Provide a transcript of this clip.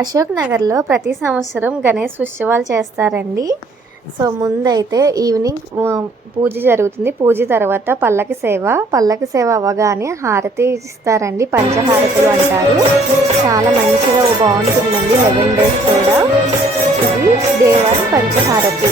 అశోక్ నగర్లో ప్రతి సంవత్సరం గణేష్ ఉత్సవాలు చేస్తారండి. సో ముందైతే ఈవినింగ్ పూజ జరుగుతుంది. పూజ తర్వాత పల్లకి సేవ అవ్వగానే హారతి ఇస్తారండి. పంచహారతులు అంటారు. చాలా మంచిగా బాగుంటుందండి. 11 days కూడా ఇది దేవారి పంచహారతి.